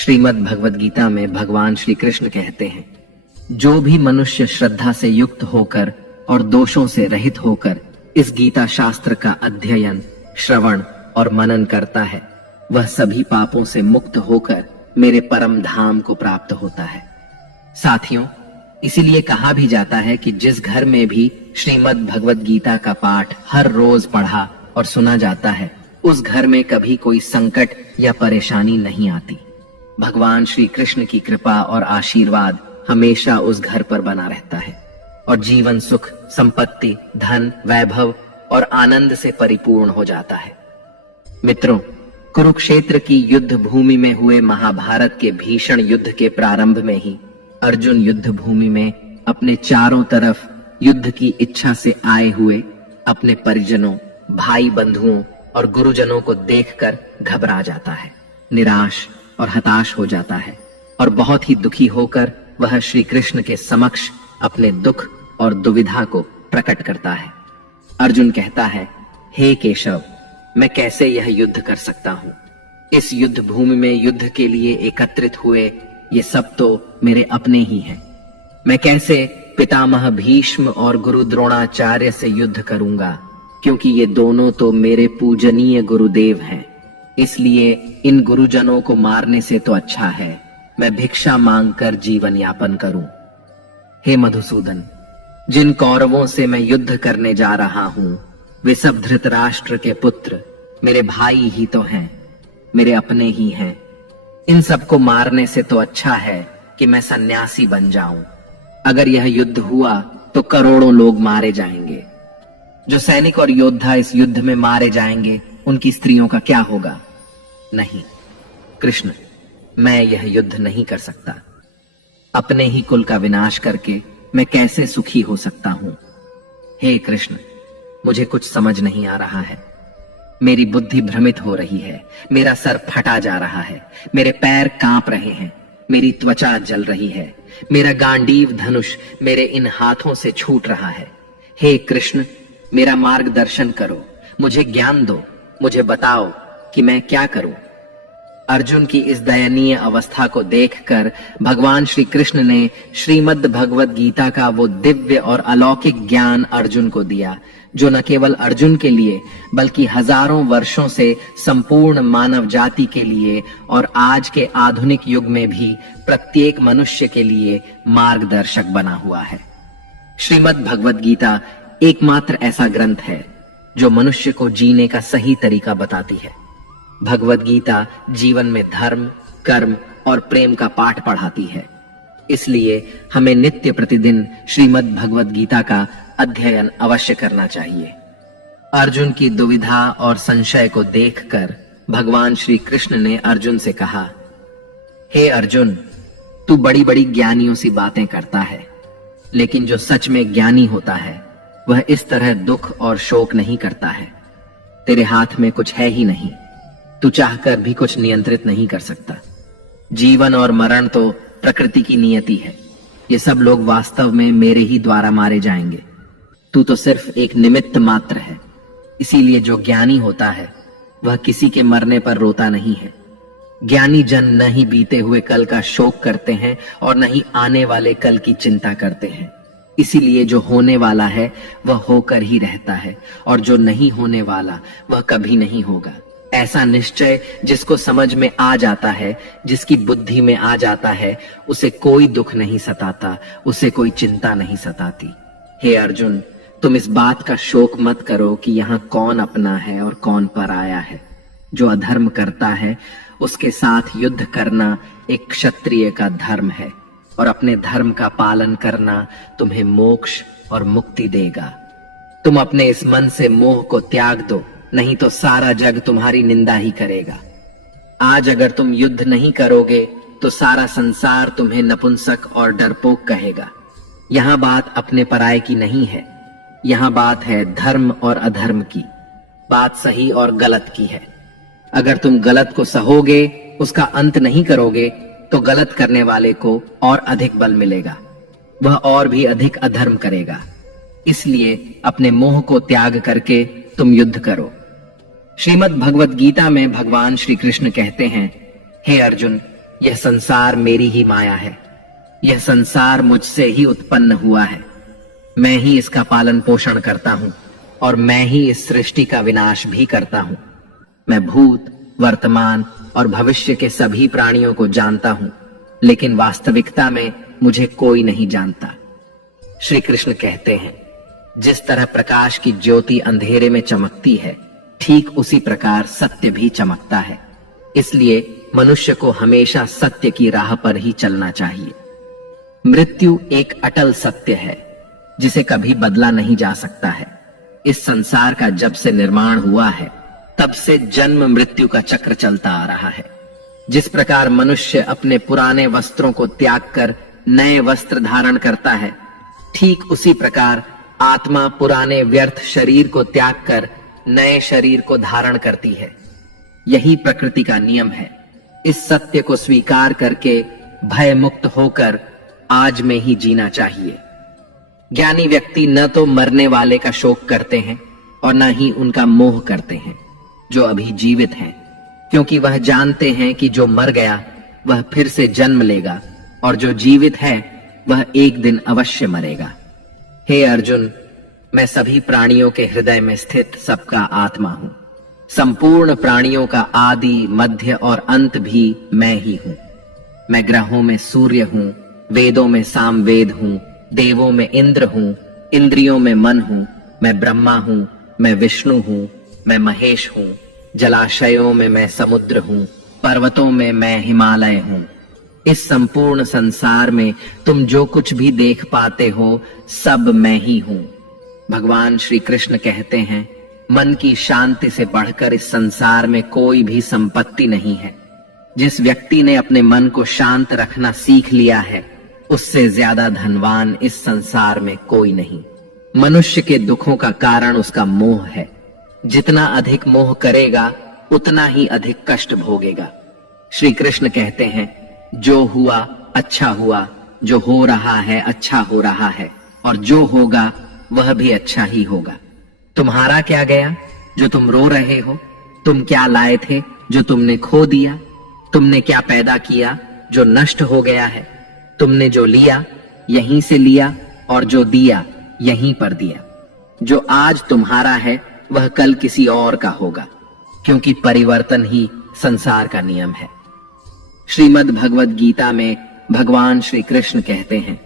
श्रीमद् भगवद गीता में भगवान श्री कृष्ण कहते हैं, जो भी मनुष्य श्रद्धा से युक्त होकर और दोषों से रहित होकर इस गीता शास्त्र का अध्ययन, श्रवण और मनन करता है, वह सभी पापों से मुक्त होकर मेरे परम धाम को प्राप्त होता है। साथियों, इसीलिए कहा भी जाता है कि जिस घर में भी श्रीमद् भगवद गीता का पाठ हर रोज पढ़ा और सुना जाता है, उस घर में कभी कोई संकट या परेशानी नहीं आती। भगवान श्री कृष्ण की कृपा और आशीर्वाद हमेशा उस घर पर बना रहता है और जीवन सुख, संपत्ति, धन, वैभव और आनंद से परिपूर्ण हो जाता है। मित्रों, कुरुक्षेत्र की युद्ध भूमि में हुए महाभारत के भीषण युद्ध के प्रारंभ में ही अर्जुन युद्ध भूमि में अपने चारों तरफ युद्ध की इच्छा से आए हुए अपने परिजनों, भाई बंधुओं और गुरुजनों को देखकर घबरा जाता है, निराश और हताश हो जाता है और बहुत ही दुखी होकर वह श्री कृष्ण के समक्ष अपने दुख और दुविधा को प्रकट करता है। अर्जुन कहता है, हे केशव, मैं कैसे यह युद्ध कर सकता हूं? इस युद्ध भूमि में युद्ध के लिए एकत्रित हुए ये सब तो मेरे अपने ही हैं। मैं कैसे पितामह भीष्म और गुरु द्रोणाचार्य से युद्ध करूंगा, क्योंकि ये दोनों तो मेरे पूजनीय गुरुदेव हैं। इसलिए इन गुरुजनों को मारने से तो अच्छा है मैं भिक्षा मांगकर जीवन यापन करूं। हे मधुसूदन, जिन कौरवों से मैं युद्ध करने जा रहा हूं, वे सब धृतराष्ट्र के पुत्र मेरे भाई ही तो हैं, मेरे अपने ही हैं। इन सबको मारने से तो अच्छा है कि मैं सन्यासी बन जाऊं। अगर यह युद्ध हुआ तो करोड़ों लोग मारे जाएंगे। जो सैनिक और योद्धा इस युद्ध में मारे जाएंगे, उनकी स्त्रियों का क्या होगा? नहीं कृष्ण, मैं यह युद्ध नहीं कर सकता। अपने ही कुल का विनाश करके मैं कैसे सुखी हो सकता हूं? हे कृष्ण, मुझे कुछ समझ नहीं आ रहा है। मेरी बुद्धि भ्रमित हो रही है, मेरा सर फटा जा रहा है, मेरे पैर कांप रहे हैं, मेरी त्वचा जल रही है, मेरा गांडीव धनुष मेरे इन हाथों से छूट रहा है। हे कृष्ण, मेरा मार्गदर्शन करो, मुझे ज्ञान दो, मुझे बताओ कि मैं क्या करूं। अर्जुन की इस दयनीय अवस्था को देखकर भगवान श्री कृष्ण ने श्रीमद् भगवद गीता का वो दिव्य और अलौकिक ज्ञान अर्जुन को दिया, जो न केवल अर्जुन के लिए बल्कि हजारों वर्षों से संपूर्ण मानव जाति के लिए और आज के आधुनिक युग में भी प्रत्येक मनुष्य के लिए मार्गदर्शक बना हुआ है। श्रीमद् भगवद गीता एकमात्र ऐसा ग्रंथ है जो मनुष्य को जीने का सही तरीका बताती है। भगवद गीता जीवन में धर्म, कर्म और प्रेम का पाठ पढ़ाती है। इसलिए हमें नित्य प्रतिदिन श्रीमद् भगवद गीता का अध्ययन अवश्य करना चाहिए। अर्जुन की दुविधा और संशय को देखकर भगवान श्री कृष्ण ने अर्जुन से कहा, हे अर्जुन, तू बड़ी बड़ी ज्ञानियों सी बातें करता है, लेकिन जो सच में ज्ञानी होता है वह इस तरह दुख और शोक नहीं करता है। तेरे हाथ में कुछ है ही नहीं, तू चाहकर भी कुछ नियंत्रित नहीं कर सकता। जीवन और मरण तो प्रकृति की नियति है। ये सब लोग वास्तव में मेरे ही द्वारा मारे जाएंगे। तू तो सिर्फ एक निमित्त मात्र है। इसीलिए जो ज्ञानी होता है वह किसी के मरने पर रोता नहीं है। ज्ञानी जन न ही बीते हुए कल का शोक करते हैं और न ही आने वाले कल की चिंता करते हैं। इसीलिए जो होने वाला है वह होकर ही रहता है और जो नहीं होने वाला वह कभी नहीं होगा। ऐसा निश्चय जिसको समझ में आ जाता है, जिसकी बुद्धि में आ जाता है, उसे कोई दुख नहीं सताता, उसे कोई चिंता नहीं सताती। हे अर्जुन, तुम इस बात का शोक मत करो कि यहाँ कौन अपना है और कौन पराया है। जो अधर्म करता है उसके साथ युद्ध करना एक क्षत्रिय का धर्म है और अपने धर्म का पालन करना तुम्हें मोक्ष और मुक्ति देगा। तुम अपने इस मन से मोह को त्याग दो, नहीं तो सारा जग तुम्हारी निंदा ही करेगा। आज अगर तुम युद्ध नहीं करोगे तो सारा संसार तुम्हें नपुंसक और डरपोक कहेगा। यहाँ बात अपने पराये की नहीं है, यहाँ बात है धर्म और अधर्म की, बात सही और गलत की है। अगर तुम गलत को सहोगे, उसका अंत नहीं करोगे, तो गलत करने वाले को और अधिक बल मिलेगा, वह और भी अधिक अधर्म करेगा। इसलिए अपने मोह को त्याग करके तुम युद्ध करो। श्रीमद् भगवद गीता में भगवान श्री कृष्ण कहते हैं, हे अर्जुन, यह संसार मेरी ही माया है। यह संसार मुझसे ही उत्पन्न हुआ है। मैं ही इसका पालन पोषण करता हूं और मैं ही इस सृष्टि का विनाश भी करता हूं। मैं भूत, वर्तमान और भविष्य के सभी प्राणियों को जानता हूं, लेकिन वास्तविकता में मुझे कोई नहीं जानता। श्री कृष्ण कहते हैं, जिस तरह प्रकाश की ज्योति अंधेरे में चमकती है, ठीक उसी प्रकार सत्य भी चमकता है। इसलिए मनुष्य को हमेशा सत्य की राह पर ही चलना चाहिए। मृत्यु एक अटल सत्य है जिसे कभी बदला नहीं जा सकता है। इस संसार का जब से निर्माण हुआ है, तब से जन्म मृत्यु का चक्र चलता आ रहा है। जिस प्रकार मनुष्य अपने पुराने वस्त्रों को त्याग कर नए वस्त्र धारण करता है, ठीक उसी प्रकार आत्मा पुराने व्यर्थ शरीर को त्याग कर नए शरीर को धारण करती है। यही प्रकृति का नियम है। इस सत्य को स्वीकार करके भय मुक्त होकर आज में ही जीना चाहिए। ज्ञानी व्यक्ति न तो मरने वाले का शोक करते हैं और न ही उनका मोह करते हैं जो अभी जीवित हैं, क्योंकि वह जानते हैं कि जो मर गया वह फिर से जन्म लेगा और जो जीवित है वह एक दिन अवश्य मरेगा। हे अर्जुन, मैं सभी प्राणियों के हृदय में स्थित सबका आत्मा हूं। संपूर्ण प्राणियों का आदि, मध्य और अंत भी मैं ही हूं। मैं ग्रहों में सूर्य हूं, वेदों में सामवेद हूं, देवों में इंद्र हूं, इंद्रियों में मन हूं। मैं ब्रह्मा हूं, मैं विष्णु हूं, मैं महेश हूं। जलाशयों में मैं समुद्र हूं, पर्वतों में मैं हिमालय हूं। इस संपूर्ण संसार में तुम जो कुछ भी देख पाते हो, सब मैं ही हूं। भगवान श्री कृष्ण कहते हैं, मन की शांति से बढ़कर इस संसार में कोई भी संपत्ति नहीं है। जिस व्यक्ति ने अपने मन को शांत रखना सीख लिया है, उससे ज्यादा धनवान इस संसार में कोई नहीं। मनुष्य के दुखों का कारण उसका मोह है। जितना अधिक मोह करेगा, उतना ही अधिक कष्ट भोगेगा। श्री कृष्ण कहते हैं, जो हुआ अच्छा हुआ, जो हो रहा है अच्छा हो रहा है, और जो होगा वह भी अच्छा ही होगा। तुम्हारा क्या गया जो तुम रो रहे हो? तुम क्या लाए थे जो तुमने खो दिया? तुमने क्या पैदा किया जो नष्ट हो गया है? तुमने जो लिया यहीं से लिया, और जो दिया यहीं पर दिया। जो आज तुम्हारा है वह कल किसी और का होगा, क्योंकि परिवर्तन ही संसार का नियम है। श्रीमद् भगवद गीता में भगवान श्री कृष्ण कहते हैं,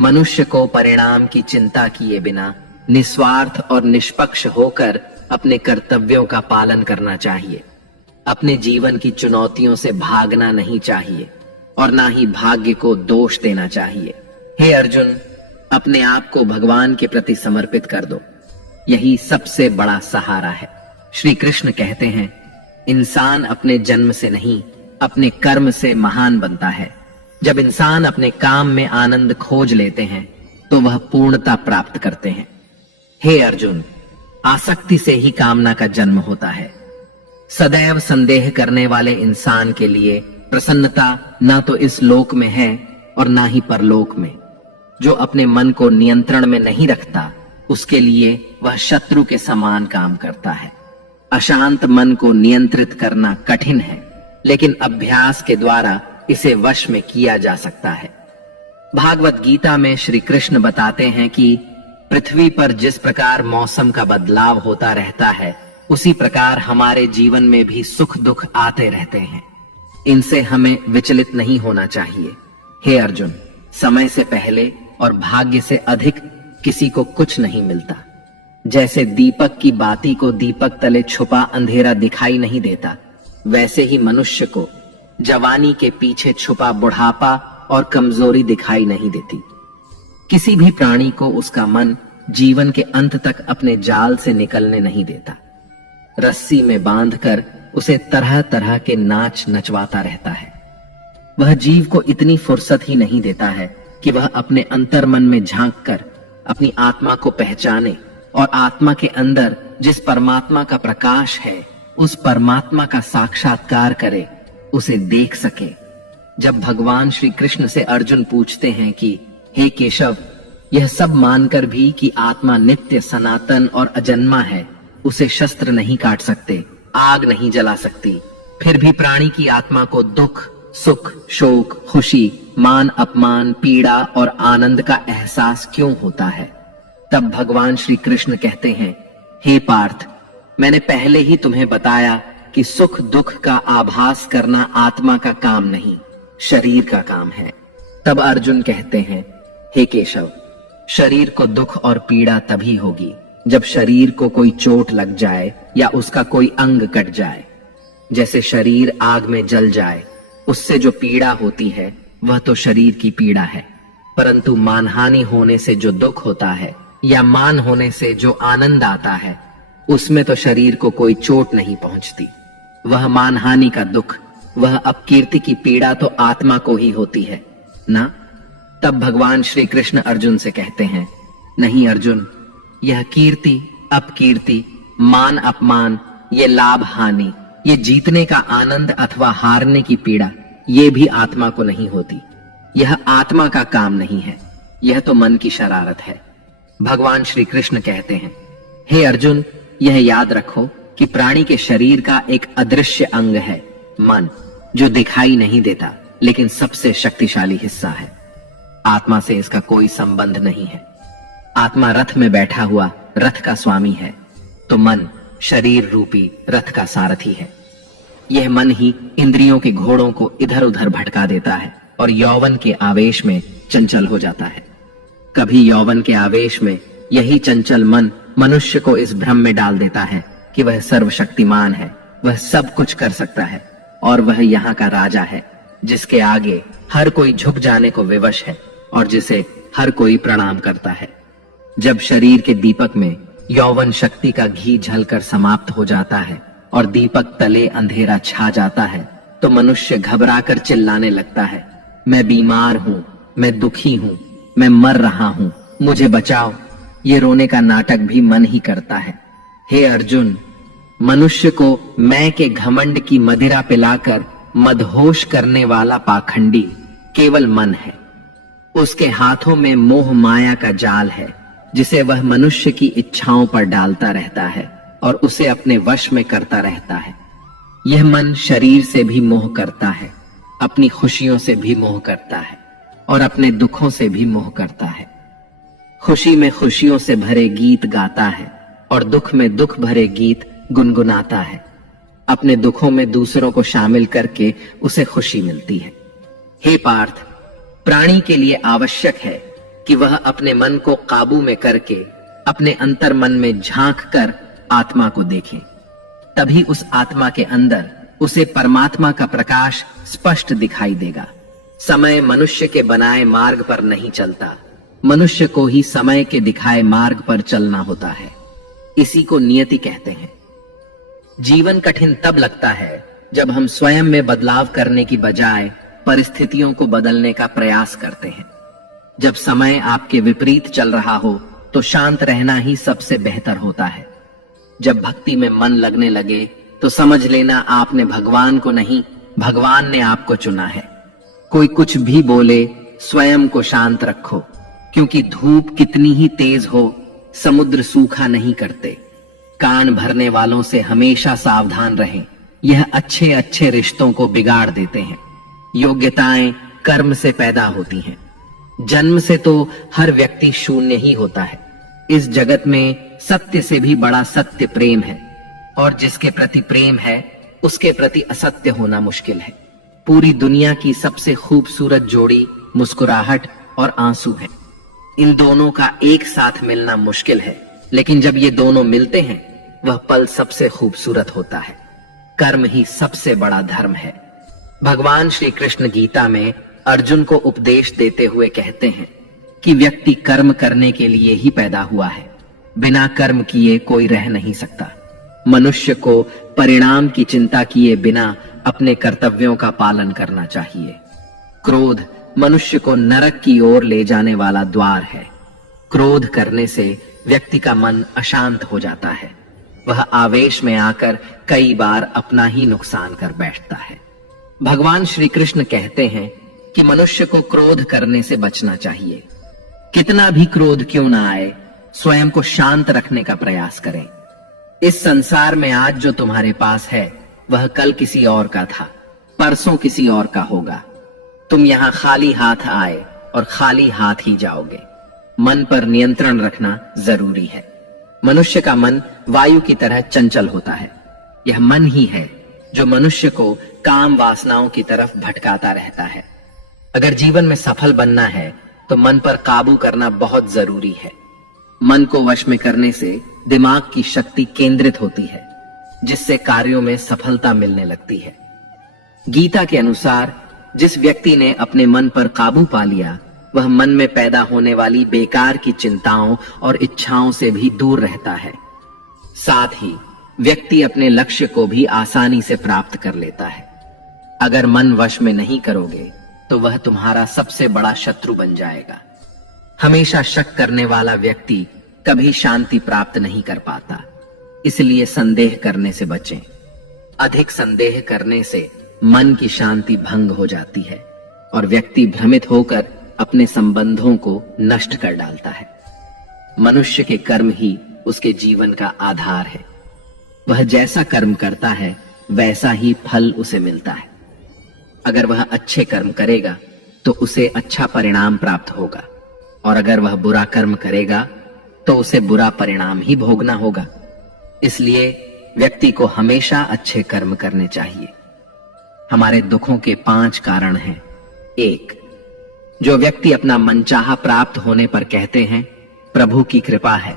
मनुष्य को परिणाम की चिंता किए बिना निस्वार्थ और निष्पक्ष होकर अपने कर्तव्यों का पालन करना चाहिए। अपने जीवन की चुनौतियों से भागना नहीं चाहिए और ना ही भाग्य को दोष देना चाहिए। हे अर्जुन, अपने आप को भगवान के प्रति समर्पित कर दो। यही सबसे बड़ा सहारा है। श्री कृष्ण कहते हैं, इंसान अपने जन्म से नहीं, अपने कर्म से महान बनता है। जब इंसान अपने काम में आनंद खोज लेते हैं, तो वह पूर्णता प्राप्त करते हैं। हे अर्जुन, आसक्ति से ही कामना का जन्म होता है। सदैव संदेह करने वाले इंसान के लिए प्रसन्नता ना तो इस लोक में है और ना ही परलोक में। जो अपने मन को नियंत्रण में नहीं रखता, उसके लिए वह शत्रु के समान काम करता है। अशांत मन को नियंत्रित करना कठिन है, लेकिन अभ्यास के द्वारा इसे वश में किया जा सकता है। भागवत गीता में श्री कृष्ण बताते हैं कि पृथ्वी पर जिस प्रकार मौसम का बदलाव होता रहता है, उसी प्रकार हमारे जीवन में भी सुख दुख आते रहते हैं। इनसे हमें विचलित नहीं होना चाहिए। हे अर्जुन, समय से पहले और भाग्य से अधिक किसी को कुछ नहीं मिलता। जैसे दीपक की बाती को दीपक तले छुपा अंधेरा दिखाई नहीं देता, वैसे ही मनुष्य को जवानी के पीछे छुपा बुढ़ापा और कमजोरी दिखाई नहीं देती। किसी भी प्राणी को उसका मन जीवन के अंत तक अपने जाल से निकलने नहीं देता। रस्सी में बांधकर उसे तरह तरह के नाच नचवाता रहता है। वह जीव को इतनी फुर्सत ही नहीं देता है कि वह अपने अंतर्मन में झांककर अपनी आत्मा को पहचाने और आत्मा के अंदर जिस परमात्मा का प्रकाश है, उस परमात्मा का साक्षात्कार करे, उसे देख सके। जब भगवान श्री कृष्ण से अर्जुन पूछते हैं कि हे केशव, यह सब मानकर भी कि आत्मा नित्य, सनातन और अजन्मा है, उसे शस्त्र नहीं काट सकते, आग नहीं जला सकती, फिर भी प्राणी की आत्मा को दुख सुख, शोक, खुशी, मान अपमान, पीड़ा और आनंद का एहसास क्यों होता है? तब भगवान श्री कृष्ण कहते हैं, हे पार्थ, मैंने पहले ही तुम्हें बताया कि सुख दुख का आभास करना आत्मा का काम नहीं, शरीर का काम है। तब अर्जुन कहते हैं, हे केशव, शरीर को दुख और पीड़ा तभी होगी जब शरीर को कोई चोट लग जाए या उसका कोई अंग कट जाए। जैसे शरीर आग में जल जाए, उससे जो पीड़ा होती है वह तो शरीर की पीड़ा है, परंतु मानहानि होने से जो दुख होता है या मान होने से जो आनंद आता है, उसमें तो शरीर को कोई चोट नहीं पहुंचती। वह मानहानि का दुख, वह अपकीर्ति की पीड़ा तो आत्मा को ही होती है ना। तब भगवान श्री कृष्ण अर्जुन से कहते हैं, नहीं अर्जुन, यह कीर्ति अपकीर्ति, मान अपमान, ये लाभ हानि, ये जीतने का आनंद अथवा हारने की पीड़ा, ये भी आत्मा को नहीं होती। यह आत्मा का काम नहीं है, यह तो मन की शरारत है। भगवान श्री कृष्ण कहते हैं, हे अर्जुन, यह याद रखो कि प्राणी के शरीर का एक अदृश्य अंग है, मन, जो दिखाई नहीं देता लेकिन सबसे शक्तिशाली हिस्सा है। आत्मा से इसका कोई संबंध नहीं है। आत्मा रथ में बैठा हुआ रथ का स्वामी है, तो मन शरीर रूपी रथ का सारथी है। यह मन ही इंद्रियों के घोड़ों को इधर उधर भटका देता है और यौवन के आवेश में चंचल हो जाता है। कभी यौवन के आवेश में यही चंचल मन मनुष्य को इस भ्रम में डाल देता है कि वह सर्वशक्तिमान है, वह सब कुछ कर सकता है और वह यहाँ का राजा है, जिसके आगे हर कोई झुक जाने को विवश है और जिसे हर कोई प्रणाम करता है। जब शरीर के दीपक में यौवन शक्ति का घी झलकर समाप्त हो जाता है और दीपक तले अंधेरा छा जाता है, तो मनुष्य घबराकर चिल्लाने लगता है, मैं बीमार हूं, मैं दुखी हूं, मैं मर रहा हूं, मुझे बचाओ। ये रोने का नाटक भी मन ही करता है। हे अर्जुन, मनुष्य को मैं के घमंड की मदिरा पिलाकर मदहोश करने वाला पाखंडी केवल मन है। उसके हाथों में मोह माया का जाल है, जिसे वह मनुष्य की इच्छाओं पर डालता रहता है और उसे अपने वश में करता रहता है। यह मन शरीर से भी मोह करता है, अपनी खुशियों से भी मोह करता है और अपने दुखों से भी मोह करता है। खुशी में खुशियों से भरे गीत गाता है और दुख में दुख भरे गीत गुनगुनाता है। अपने दुखों में दूसरों को शामिल करके उसे खुशी मिलती है। हे पार्थ, प्राणी के लिए आवश्यक है कि वह अपने मन को काबू में करके अपने अंतर मन में झांक कर आत्मा को देखे। तभी उस आत्मा के अंदर उसे परमात्मा का प्रकाश स्पष्ट दिखाई देगा। समय मनुष्य के बनाए मार्ग पर नहीं चलता, मनुष्य को ही समय के दिखाए मार्ग पर चलना होता है। इसी को नियति कहते हैं। जीवन कठिन तब लगता है जब हम स्वयं में बदलाव करने की बजाय परिस्थितियों को बदलने का प्रयास करते हैं। जब समय आपके विपरीत चल रहा हो तो शांत रहना ही सबसे बेहतर होता है। जब भक्ति में मन लगने लगे तो समझ लेना आपने भगवान को नहीं, भगवान ने आपको चुना है। कोई कुछ भी बोले, स्वयं को शांत रखो, क्योंकि धूप कितनी ही तेज हो, समुद्र सूखा नहीं करते। कान भरने वालों से हमेशा सावधान रहें, यह अच्छे अच्छे रिश्तों को बिगाड़ देते हैं। योग्यताएं कर्म से पैदा होती हैं। जन्म से तो हर व्यक्ति शून्य ही होता है। इस जगत में सत्य से भी बड़ा सत्य प्रेम है, और जिसके प्रति प्रेम है उसके प्रति असत्य होना मुश्किल है। पूरी दुनिया की सबसे खूबसूरत जोड़ी मुस्कुराहट और आंसू है। इन दोनों का एक साथ मिलना मुश्किल है, लेकिन जब ये दोनों मिलते हैं वह पल सबसे खूबसूरत होता है। कर्म ही सबसे बड़ा धर्म है। भगवान श्री कृष्ण गीता में अर्जुन को उपदेश देते हुए कहते हैं कि व्यक्ति कर्म करने के लिए ही पैदा हुआ है, बिना कर्म किए कोई रह नहीं सकता। मनुष्य को परिणाम की चिंता किए बिना अपने कर्तव्यों का पालन करना चाहिए। क्रोध मनुष्य को नरक की ओर ले जाने वाला द्वार है। क्रोध करने से व्यक्ति का मन अशांत हो जाता है। वह आवेश में आकर कई बार अपना ही नुकसान कर बैठता है। भगवान श्री कृष्ण कहते हैं कि मनुष्य को क्रोध करने से बचना चाहिए। कितना भी क्रोध क्यों ना आए, स्वयं को शांत रखने का प्रयास करें। इस संसार में आज जो तुम्हारे पास है वह कल किसी और का था, परसों किसी और का होगा। तुम यहाँ खाली हाथ आए और खाली हाथ ही जाओगे। मन पर नियंत्रण रखना जरूरी है। मनुष्य का मन वायु की तरह चंचल होता है। यह मन ही है जो मनुष्य को काम वासनाओं की तरफ भटकाता रहता है। अगर जीवन में सफल बनना है तो मन पर काबू करना बहुत जरूरी है। मन को वश में करने से दिमाग की शक्ति केंद्रित होती है, जिससे कार्यों में सफलता मिलने लगती है। गीता के अनुसार जिस व्यक्ति ने अपने मन पर काबू पा लिया, वह मन में पैदा होने वाली बेकार की चिंताओं और इच्छाओं से भी दूर रहता है। साथ ही व्यक्ति अपने लक्ष्य को भी आसानी से प्राप्त कर लेता है। अगर मन वश में नहीं करोगे तो वह तुम्हारा सबसे बड़ा शत्रु बन जाएगा। हमेशा शक करने वाला व्यक्ति कभी शांति प्राप्त नहीं कर पाता, इसलिए संदेह करने से बचें। अधिक संदेह करने से मन की शांति भंग हो जाती है और व्यक्ति भ्रमित होकर अपने संबंधों को नष्ट कर डालता है। मनुष्य के कर्म ही उसके जीवन का आधार है। वह जैसा कर्म करता है वैसा ही फल उसे मिलता है। अगर वह अच्छे कर्म करेगा तो उसे अच्छा परिणाम प्राप्त होगा, और अगर वह बुरा कर्म करेगा तो उसे बुरा परिणाम ही भोगना होगा। इसलिए व्यक्ति को हमेशा अच्छे कर्म करने चाहिए। हमारे दुखों के 5 कारण हैं। 1. जो व्यक्ति अपना मनचाहा प्राप्त होने पर कहते हैं प्रभु की कृपा है,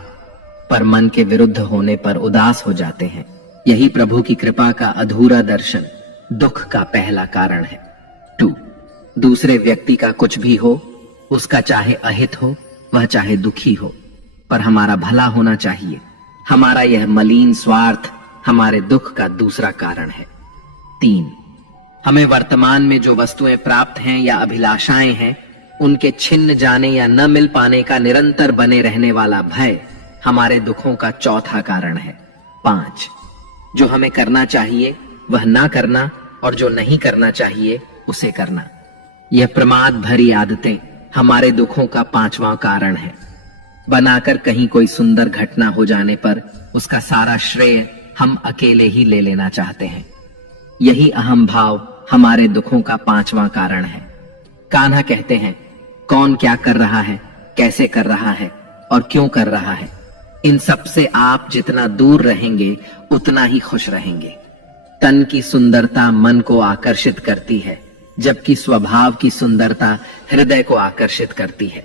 पर मन के विरुद्ध होने पर उदास हो जाते हैं, यही प्रभु की कृपा का अधूरा दर्शन दुख का पहला कारण है। 2. दूसरे व्यक्ति का कुछ भी हो, उसका चाहे अहित हो, वह चाहे दुखी हो, पर हमारा भला होना चाहिए। हमारा यह मलिन स्वार्थ हमारे दुख का दूसरा कारण है। 3. हमें वर्तमान में जो वस्तुएं प्राप्त हैं या अभिलाषाएं हैं, उनके छिन्न जाने या न मिल पाने का निरंतर बने रहने वाला भय हमारे दुखों का चौथा कारण है। 5. जो हमें करना चाहिए वह ना करना, और जो नहीं करना चाहिए उसे करना। यह प्रमाद भरी आदतें हमारे दुखों का 5वां कारण है। बनाकर कहीं कोई सुंदर घटना हो जाने पर उसका सारा श्रेय हम अकेले ही ले लेना चाहते हैं। यही अहम भाव हमारे दुखों का 5वां कारण है। कान्हा कहते हैं, कौन क्या कर रहा है, कैसे कर रहा है और क्यों कर रहा है, इन सब से आप जितना दूर रहेंगे उतना ही खुश रहेंगे। तन की सुंदरता मन को आकर्षित करती है, जबकि स्वभाव की सुंदरता हृदय को आकर्षित करती है।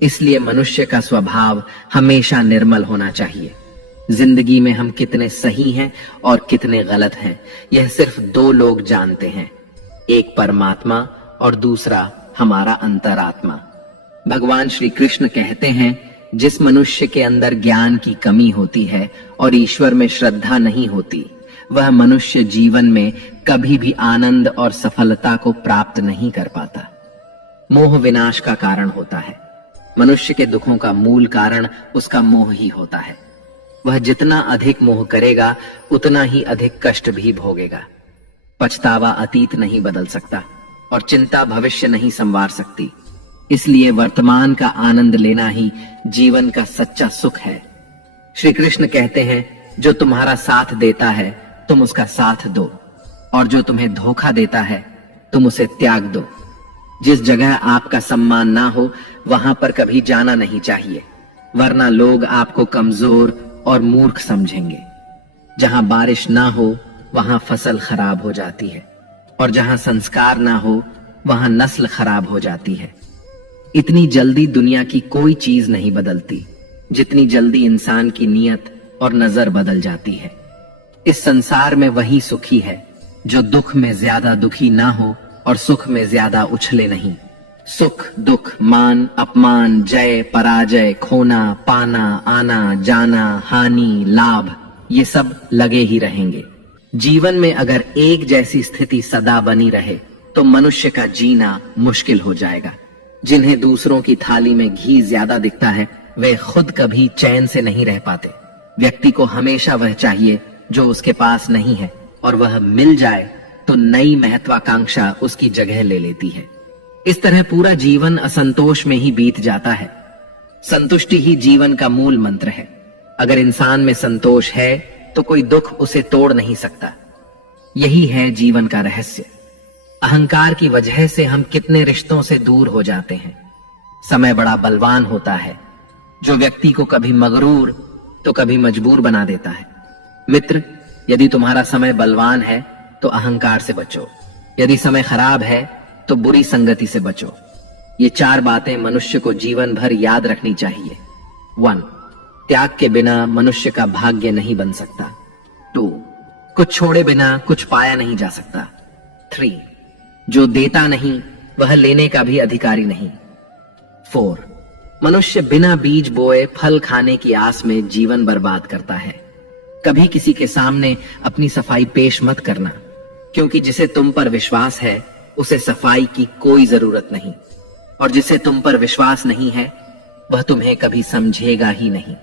इसलिए मनुष्य का स्वभाव हमेशा निर्मल होना चाहिए। जिंदगी में हम कितने सही हैं और कितने गलत हैं, यह सिर्फ 2 लोग जानते हैं, एक परमात्मा और दूसरा हमारा अंतरात्मा। भगवान श्री कृष्ण कहते हैं, जिस मनुष्य के अंदर ज्ञान की कमी होती है और ईश्वर में श्रद्धा नहीं होती, वह मनुष्य जीवन में कभी भी आनंद और सफलता को प्राप्त नहीं कर पाता। मोह विनाश का कारण होता है। मनुष्य के दुखों का मूल कारण उसका मोह ही होता है। वह जितना अधिक मोह करेगा उतना ही अधिक कष्ट भी भोगेगा। पछतावा अतीत नहीं बदल सकता और चिंता भविष्य नहीं संवार सकती। इसलिए वर्तमान का आनंद लेना ही जीवन का सच्चा सुख है। श्री कृष्ण कहते हैं, जो तुम्हारा साथ देता है तुम उसका साथ दो, और जो तुम्हें धोखा देता है तुम उसे त्याग दो। जिस जगह आपका सम्मान ना हो वहां पर कभी जाना नहीं चाहिए, वरना लोग आपको कमजोर और मूर्ख समझेंगे। जहां बारिश ना हो वहां फसल खराब हो जाती है, और जहां संस्कार ना हो वहां नस्ल खराब हो जाती है। इतनी जल्दी दुनिया की कोई चीज नहीं बदलती जितनी जल्दी इंसान की नियत और नजर बदल जाती है। इस संसार में वही सुखी है जो दुख में ज्यादा दुखी ना हो और सुख में ज्यादा उछले नहीं। सुख दुख, मान अपमान, जय पराजय, खोना पाना, आना जाना, हानि लाभ, ये सब लगे ही रहेंगे। जीवन में अगर एक जैसी स्थिति सदा बनी रहे तो मनुष्य का जीना मुश्किल हो जाएगा। जिन्हें दूसरों की थाली में घी ज्यादा दिखता है वे खुद कभी चैन से नहीं रह पाते। व्यक्ति को हमेशा वह चाहिए जो उसके पास नहीं है, और वह मिल जाए तो नई महत्वाकांक्षा उसकी जगह ले लेती है। इस तरह पूरा जीवन असंतोष में ही बीत जाता है। संतुष्टि ही जीवन का मूल मंत्र है। अगर इंसान में संतोष है तो कोई दुख उसे तोड़ नहीं सकता। यही है जीवन का रहस्य। अहंकार की वजह से हम कितने रिश्तों से दूर हो जाते हैं। समय बड़ा बलवान होता है, जो व्यक्ति को कभी मगरूर तो कभी मजबूर बना देता है। मित्र, यदि तुम्हारा समय बलवान है तो अहंकार से बचो, यदि समय खराब है तो बुरी संगति से बचो। ये 4 बातें मनुष्य को जीवन भर याद रखनी चाहिए। 1. त्याग के बिना मनुष्य का भाग्य नहीं बन सकता। 2. कुछ छोड़े बिना कुछ पाया नहीं जा सकता। 3. जो देता नहीं वह लेने का भी अधिकारी नहीं। 4. मनुष्य बिना बीज बोए फल खाने की आस में जीवन बर्बाद करता है। कभी किसी के सामने अपनी सफाई पेश मत करना, क्योंकि जिसे तुम पर विश्वास है उसे सफाई की कोई जरूरत नहीं, और जिसे तुम पर विश्वास नहीं है वह तुम्हें कभी समझेगा ही नहीं।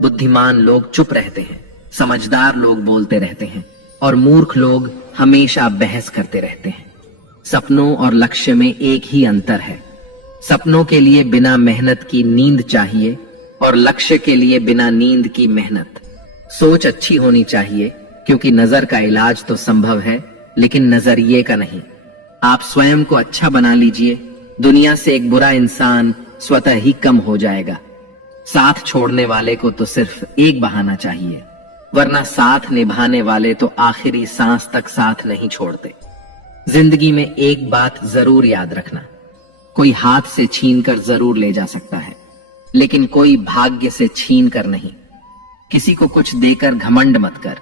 बुद्धिमान लोग चुप रहते हैं, समझदार लोग बोलते रहते हैं, और मूर्ख लोग हमेशा बहस करते रहते हैं। सपनों और लक्ष्य में एक ही अंतर है। सपनों के लिए बिना मेहनत की नींद चाहिए, और लक्ष्य के लिए बिना नींद की मेहनत। सोच अच्छी होनी चाहिए, क्योंकि नजर का इलाज तो संभव है, लेकिन नजरिए का नहीं। आप स्वयं को अच्छा बना लीजिए, दुनिया से एक बुरा इंसान स्वतः ही कम हो जाएगा। साथ छोड़ने वाले को तो सिर्फ एक बहाना चाहिए, वरना साथ निभाने वाले तो आखिरी सांस तक साथ नहीं छोड़ते। जिंदगी में एक बात जरूर याद रखना, कोई हाथ से छीन कर जरूर ले जा सकता है, लेकिन कोई भाग्य से छीन कर नहीं। किसी को कुछ देकर घमंड मत कर,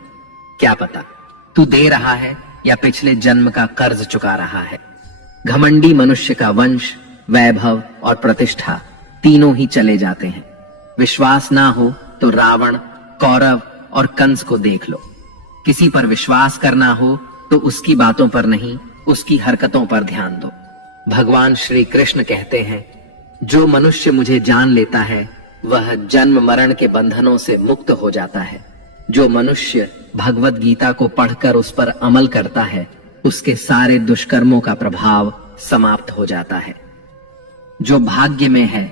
क्या पता तू दे रहा है या पिछले जन्म का कर्ज चुका रहा है। घमंडी मनुष्य का वंश, वैभव और प्रतिष्ठा तीनों ही चले जाते हैं। विश्वास ना हो तो रावण, कौरव और कंस को देख लो। किसी पर विश्वास करना हो तो उसकी बातों पर नहीं, उसकी हरकतों पर ध्यान दो। भगवान श्री कृष्ण कहते हैं, जो मनुष्य मुझे जान लेता है वह जन्म मरण के बंधनों से मुक्त हो जाता है। जो मनुष्य भगवत गीता को पढ़कर उस पर अमल करता है, उसके सारे दुष्कर्मों का प्रभाव समाप्त हो जाता है। जो भाग्य में है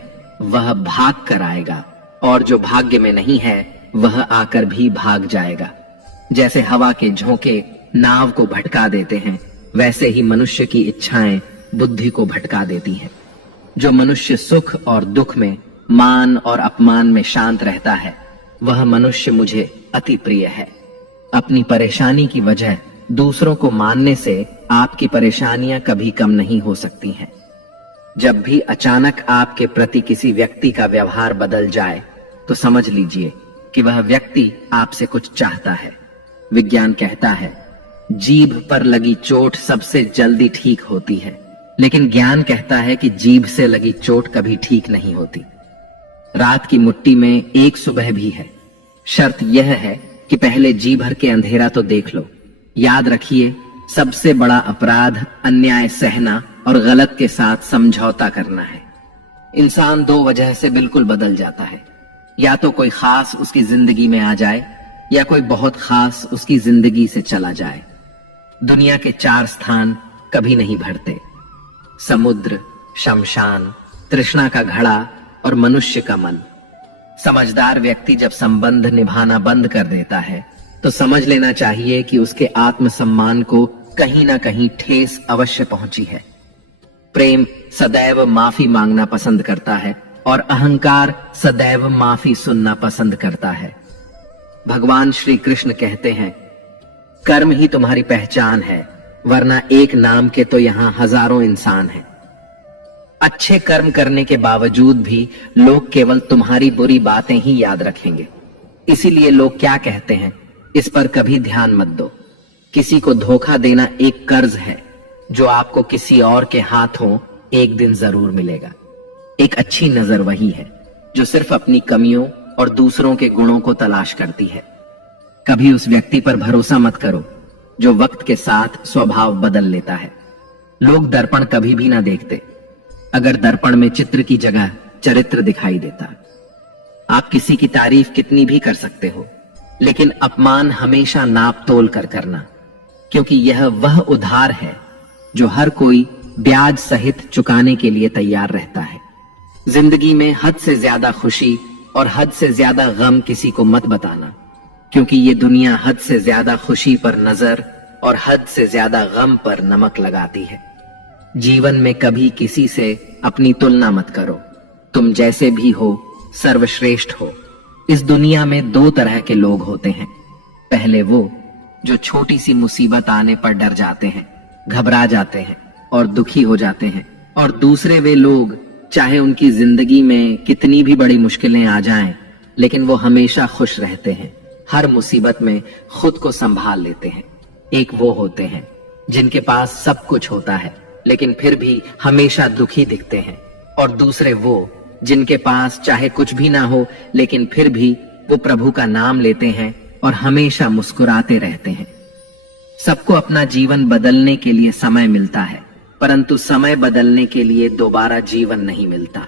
वह भाग कर आएगा, और जो भाग्य में नहीं है वह आकर भी भाग जाएगा। जैसे हवा के झोंके नाव को भटका देते हैं, वैसे ही मनुष्य की इच्छाएं बुद्धि को भटका देती हैं। जो मनुष्य सुख और दुख में, मान और अपमान में शांत रहता है, वह मनुष्य मुझे अति प्रिय है। अपनी परेशानी की वजह दूसरों को मानने से आपकी परेशानियां कभी कम नहीं हो सकती हैं। जब भी अचानक आपके प्रति किसी व्यक्ति का व्यवहार बदल जाए, तो समझ लीजिए कि वह व्यक्ति आपसे कुछ चाहता है। विज्ञान कहता है, जीभ पर लगी चोट सबसे जल्दी ठीक होती है, लेकिन ज्ञान कहता है कि जीभ से लगी चोट कभी ठीक नहीं होती। रात की मुट्ठी में एक सुबह भी है। शर्त यह है कि पहले जी भर के अंधेरा तो देख लो। याद रखिए, सबसे बड़ा अपराध अन्याय सहना और गलत के साथ समझौता करना है। इंसान 2 वजह से बिल्कुल बदल जाता है, या तो कोई खास उसकी जिंदगी में आ जाए, या कोई बहुत खास उसकी जिंदगी से चला जाए। दुनिया के 4 स्थान कभी नहीं भरते: समुद्र, शमशान, तृष्णा का घड़ा और मनुष्य का मन। समझदार व्यक्ति जब संबंध निभाना बंद कर देता है, तो समझ लेना चाहिए कि उसके आत्मसम्मान को कहीं ना कहीं ठेस अवश्य पहुंची है। प्रेम सदैव माफी मांगना पसंद करता है, और अहंकार सदैव माफी सुनना पसंद करता है। भगवान श्री कृष्ण कहते हैं, कर्म ही तुम्हारी पहचान है, वरना एक नाम के तो यहां हजारों इंसान हैं। अच्छे कर्म करने के बावजूद भी लोग केवल तुम्हारी बुरी बातें ही याद रखेंगे। इसीलिए लोग क्या कहते हैं, इस पर कभी ध्यान मत दो। किसी को धोखा देना एक कर्ज है, जो आपको किसी और के हाथों एक दिन जरूर मिलेगा। एक अच्छी नजर वही है जो सिर्फ अपनी कमियों और दूसरों के गुणों को तलाश करती है। कभी उस व्यक्ति पर भरोसा मत करो जो वक्त के साथ स्वभाव बदल लेता है। लोग दर्पण कभी भी ना देखते, अगर दर्पण में चित्र की जगह चरित्र दिखाई देता। आप किसी की तारीफ कितनी भी कर सकते हो, लेकिन अपमान हमेशा नाप तोल कर करना, क्योंकि यह वह उधार है जो हर कोई ब्याज सहित चुकाने के लिए तैयार रहता है। जिंदगी में हद से ज्यादा खुशी और हद से ज्यादा गम किसी को मत बताना, क्योंकि ये दुनिया हद से ज्यादा खुशी पर नजर और हद से ज्यादा गम पर नमक लगाती है। जीवन में कभी किसी से अपनी तुलना मत करो। तुम जैसे भी हो सर्वश्रेष्ठ हो। इस दुनिया में दो तरह के लोग होते हैं। पहले वो जो छोटी सी मुसीबत आने पर डर जाते हैं, घबरा जाते हैं और दुखी हो जाते हैं, और दूसरे वे लोग चाहे उनकी जिंदगी में कितनी भी बड़ी मुश्किलें आ जाएं, लेकिन वो हमेशा खुश रहते हैं, हर मुसीबत में खुद को संभाल लेते हैं। एक वो होते हैं जिनके पास सब कुछ होता है लेकिन फिर भी हमेशा दुखी दिखते हैं, और दूसरे वो जिनके पास चाहे कुछ भी ना हो लेकिन फिर भी वो प्रभु का नाम लेते हैं और हमेशा मुस्कुराते रहते हैं। सबको अपना जीवन बदलने के लिए समय मिलता है, परंतु समय बदलने के लिए दोबारा जीवन नहीं मिलता।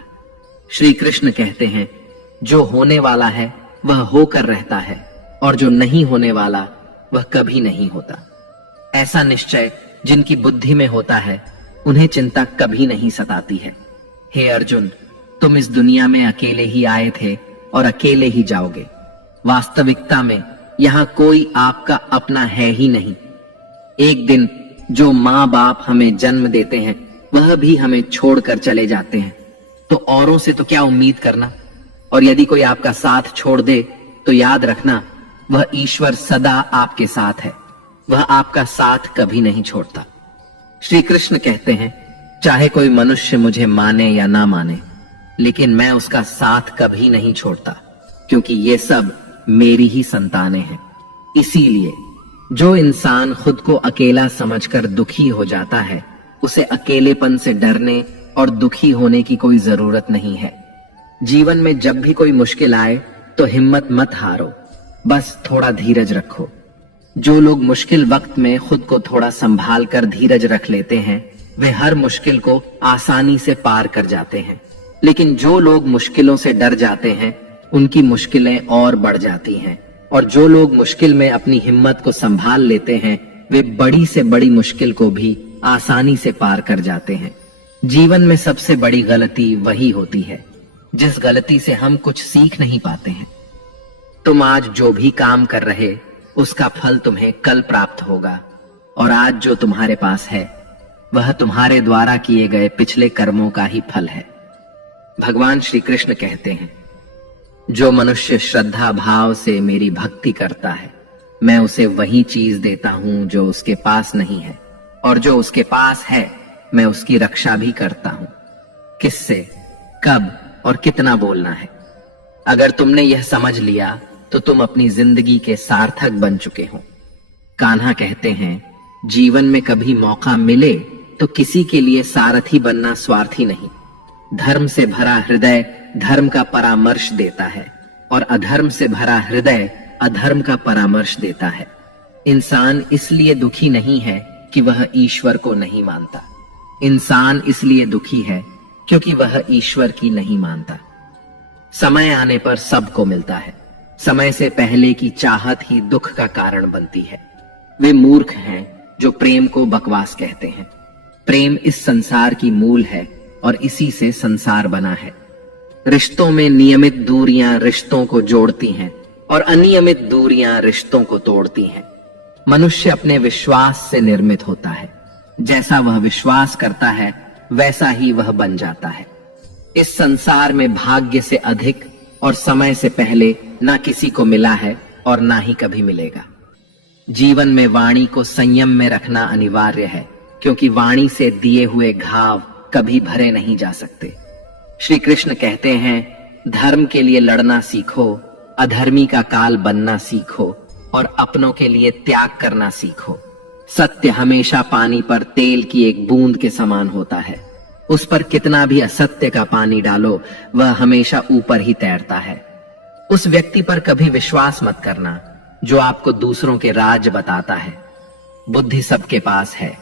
श्री कृष्ण कहते हैं, जो होने वाला है वह होकर रहता है और जो नहीं होने वाला वह कभी नहीं होता। ऐसा निश्चय जिनकी बुद्धि में होता है उन्हें चिंता कभी नहीं सताती है। हे अर्जुन, तुम इस दुनिया में अकेले ही आए थे और अकेले ही जाओगे। वास्तविकता में यहाँ कोई आपका अपना है ही नहीं। एक दिन जो माँ बाप हमें जन्म देते हैं वह भी हमें छोड़कर चले जाते हैं, तो औरों से तो क्या उम्मीद करना। और यदि कोई आपका साथ छोड़ दे तो याद रखना, वह ईश्वर सदा आपके साथ है, वह आपका साथ कभी नहीं छोड़ता। श्री कृष्ण कहते हैं, चाहे कोई मनुष्य मुझे माने या ना माने, लेकिन मैं उसका साथ कभी नहीं छोड़ता, क्योंकि ये सब मेरी ही संतानें हैं। इसीलिए जो इंसान खुद को अकेला समझकर दुखी हो जाता है, उसे अकेलेपन से डरने और दुखी होने की कोई जरूरत नहीं है। जीवन में जब भी कोई मुश्किल आए तो हिम्मत मत हारो, बस थोड़ा धीरज रखो। जो लोग मुश्किल वक्त में खुद को थोड़ा संभाल कर धीरज रख लेते हैं, वे हर मुश्किल को आसानी से पार कर जाते हैं। लेकिन जो लोग मुश्किलों से डर जाते हैं, उनकी मुश्किलें और बढ़ जाती हैं। और जो लोग मुश्किल में अपनी हिम्मत को संभाल लेते हैं, वे बड़ी से बड़ी मुश्किल को भी आसानी से पार कर जाते हैं। जीवन में सबसे बड़ी गलती वही होती है जिस गलती से हम कुछ सीख नहीं पाते हैं। तुम आज जो भी काम कर रहे, उसका फल तुम्हें कल प्राप्त होगा, और आज जो तुम्हारे पास है वह तुम्हारे द्वारा किए गए पिछले कर्मों का ही फल है। भगवान श्री कृष्ण कहते हैं, जो मनुष्य श्रद्धा भाव से मेरी भक्ति करता है, मैं उसे वही चीज देता हूं जो उसके पास नहीं है, और जो उसके पास है मैं उसकी रक्षा भी करता हूं। किससे, कब और कितना बोलना है। अगर तुमने यह समझ लिया तो तुम अपनी जिंदगी के सार्थक बन चुके हो। कान्हा कहते हैं, जीवन में कभी मौका मिले तो किसी के लिए सारथी बनना स्वार्थी नहीं। धर्म से भरा हृदय धर्म का परामर्श देता है, और अधर्म से भरा हृदय अधर्म का परामर्श देता है। इंसान इसलिए दुखी नहीं है कि वह ईश्वर को नहीं मानता। इंसान इसलिए दुखी है क्योंकि वह ईश्वर की नहीं मानता। समय आने पर सबको मिलता है। समय से पहले की चाहत ही दुख का कारण बनती है। वे मूर्ख हैं जो प्रेम को बकवास कहते हैं। प्रेम इस संसार की मूल है और इसी से संसार बना है। रिश्तों में नियमित दूरियां रिश्तों को जोड़ती हैं और अनियमित दूरियां रिश्तों को तोड़ती हैं। मनुष्य अपने विश्वास से निर्मित होता है। जैसा वह विश्वास करता है वैसा ही वह बन जाता है। इस संसार में भाग्य से अधिक और समय से पहले ना किसी को मिला है और ना ही कभी मिलेगा। जीवन में वाणी को संयम में रखना अनिवार्य है, क्योंकि वाणी से दिए हुए घाव कभी भरे नहीं जा सकते। श्री कृष्ण कहते हैं, धर्म के लिए लड़ना सीखो, अधर्मी का काल बनना सीखो और अपनों के लिए त्याग करना सीखो। सत्य हमेशा पानी पर तेल की एक बूंद के समान होता है। उस पर कितना भी असत्य का पानी डालो, वह हमेशा ऊपर ही तैरता है। उस व्यक्ति पर कभी विश्वास मत करना जो आपको दूसरों के राज बताता है। बुद्धि सबके पास है,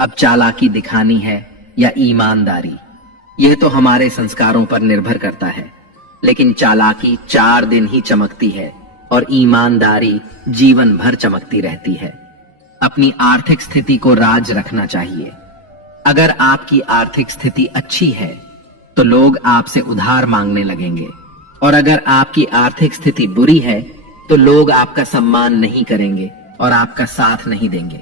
अब चालाकी दिखानी है या ईमानदारी, यह तो हमारे संस्कारों पर निर्भर करता है। लेकिन चालाकी 4 दिन ही चमकती है और ईमानदारी जीवन भर चमकती रहती है। अपनी आर्थिक स्थिति को राज रखना चाहिए। अगर आपकी आर्थिक स्थिति अच्छी है तो लोग आपसे उधार मांगने लगेंगे, और अगर आपकी आर्थिक स्थिति बुरी है तो लोग आपका सम्मान नहीं करेंगे और आपका साथ नहीं देंगे।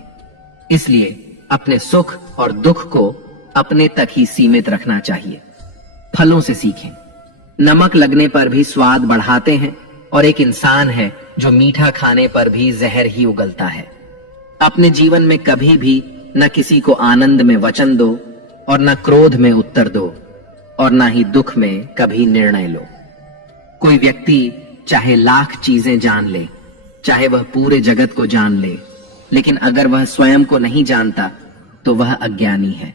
इसलिए अपने सुख और दुख को अपने तक ही सीमित रखना चाहिए। फलों से सीखें। नमक लगने पर भी स्वाद बढ़ाते हैं और एक इंसान है जो मीठा खाने पर भी जहर ही उगलता है। अपने जीवन में कभी भी न किसी को आनंद में वचन दो और न क्रोध में उत्तर दो और न ही दुख में कभी निर्णय लो। कोई व्यक्ति चाहे लाख चीजें जान ले, चाहे वह पूरे जगत को जान ले, लेकिन अगर वह स्वयं को नहीं जानता तो वह अज्ञानी है।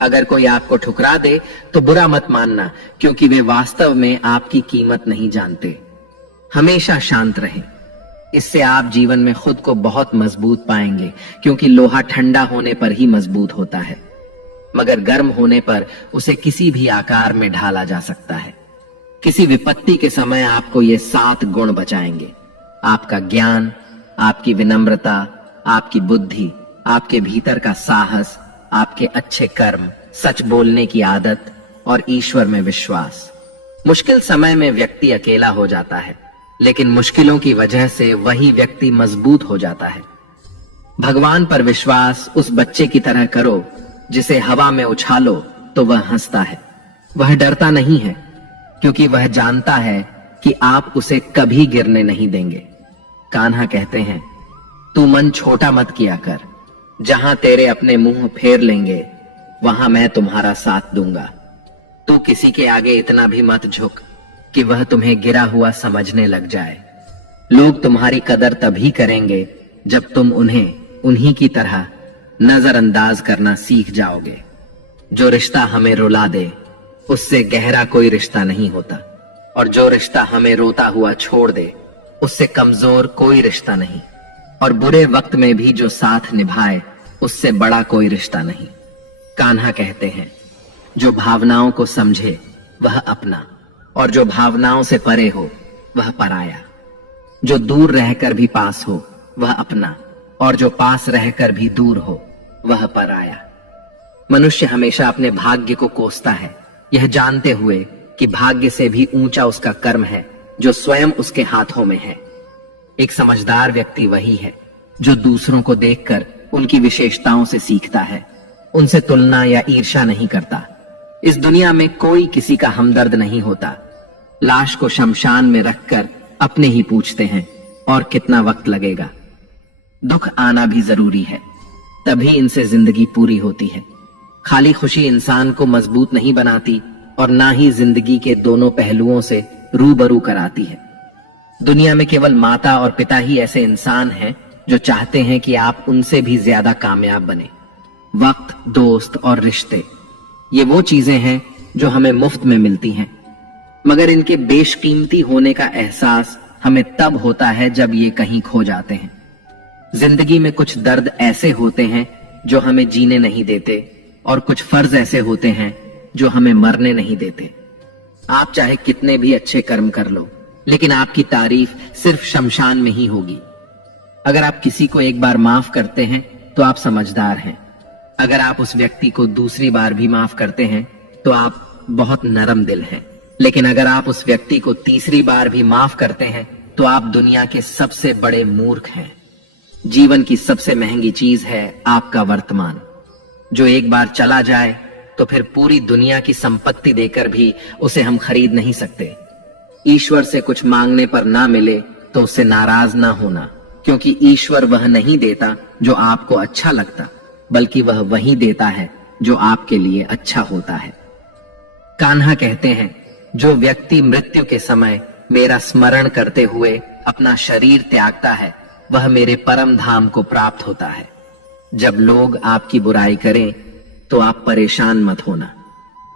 अगर कोई आपको ठुकरा दे तो बुरा मत मानना, क्योंकि वे वास्तव में आपकी कीमत नहीं जानते। हमेशा शांत रहें। इससे आप जीवन में खुद को बहुत मजबूत पाएंगे, क्योंकि लोहा ठंडा होने पर ही मजबूत होता है, मगर गर्म होने पर उसे किसी भी आकार में ढाला जा सकता है। किसी विपत्ति के समय आपको ये 7 गुण बचाएंगे: आपका ज्ञान, आपकी विनम्रता, आपकी बुद्धि, आपके भीतर का साहस, आपके अच्छे कर्म, सच बोलने की आदत और ईश्वर में विश्वास। मुश्किल समय में व्यक्ति अकेला हो जाता है, लेकिन मुश्किलों की वजह से वही व्यक्ति मजबूत हो जाता है। भगवान पर विश्वास उस बच्चे की तरह करो जिसे हवा में उछालो तो वह हंसता है। वह डरता नहीं है, क्योंकि वह जानता है कि आप उसे कभी गिरने नहीं देंगे। कान्हा कहते हैं, तू मन छोटा मत किया कर, जहां तेरे अपने मुंह फेर लेंगे वहां मैं तुम्हारा साथ दूंगा। तू किसी के आगे इतना भी मत झुक कि वह तुम्हें गिरा हुआ समझने लग जाए। लोग तुम्हारी कदर तभी करेंगे जब तुम उन्हें उन्हीं की तरह नजरअंदाज करना सीख जाओगे। जो रिश्ता हमें रुला दे उससे गहरा कोई रिश्ता नहीं होता, और जो रिश्ता हमें रोता हुआ छोड़ दे उससे कमजोर कोई रिश्ता नहीं, और बुरे वक्त में भी जो साथ निभाए उससे बड़ा कोई रिश्ता नहीं। कान्हा कहते हैं, जो भावनाओं को समझे वह अपना, और जो भावनाओं से परे हो वह पराया। जो दूर रहकर भी पास हो वह अपना, और जो पास रहकर भी दूर हो वह पराया। मनुष्य हमेशा अपने भाग्य को कोसता है, यह जानते हुए कि भाग्य से भी ऊंचा उसका कर्म है जो स्वयं उसके हाथों में है। एक समझदार व्यक्ति वही है जो दूसरों को देखकर उनकी विशेषताओं से सीखता है, उनसे तुलना या ईर्ष्या नहीं करता। इस दुनिया में कोई किसी का हमदर्द नहीं होता। लाश को शमशान में रखकर अपने ही पूछते हैं, और कितना वक्त लगेगा। दुख आना भी जरूरी है, तभी इनसे जिंदगी पूरी होती है। खाली खुशी इंसान को मजबूत नहीं बनाती और ना ही जिंदगी के दोनों पहलुओं से रूबरू कराती है। दुनिया में केवल माता और पिता ही ऐसे इंसान हैं जो चाहते हैं कि आप उनसे भी ज्यादा कामयाब बने। वक्त, दोस्त और रिश्ते, ये वो चीजें हैं जो हमें मुफ्त में मिलती हैं, मगर इनके बेशकीमती होने का एहसास हमें तब होता है जब ये कहीं खो जाते हैं। जिंदगी में कुछ दर्द ऐसे होते हैं जो हमें जीने नहीं देते, और कुछ फर्ज ऐसे होते हैं जो हमें मरने नहीं देते। आप चाहे कितने भी अच्छे कर्म कर लो, लेकिन आपकी तारीफ सिर्फ शमशान में ही होगी। अगर आप किसी को एक बार माफ करते हैं तो आप समझदार हैं। अगर आप उस व्यक्ति को दूसरी बार भी माफ करते हैं तो आप बहुत नरम दिल हैं। लेकिन अगर आप उस व्यक्ति को तीसरी बार भी माफ करते हैं तो आप दुनिया के सबसे बड़े मूर्ख हैं। जीवन की सबसे महंगी चीज है आपका वर्तमान, जो एक बार चला जाए तो फिर पूरी दुनिया की संपत्ति देकर भी उसे हम खरीद नहीं सकते। ईश्वर से कुछ मांगने पर ना मिले तो उससे नाराज ना होना, क्योंकि ईश्वर वह नहीं देता जो आपको अच्छा लगता, बल्कि वह वही देता है जो आपके लिए अच्छा होता है। कान्हा कहते हैं, जो व्यक्ति मृत्यु के समय मेरा स्मरण करते हुए अपना शरीर त्यागता है वह मेरे परम धाम को प्राप्त होता है। जब लोग आपकी बुराई करें तो आप परेशान मत होना,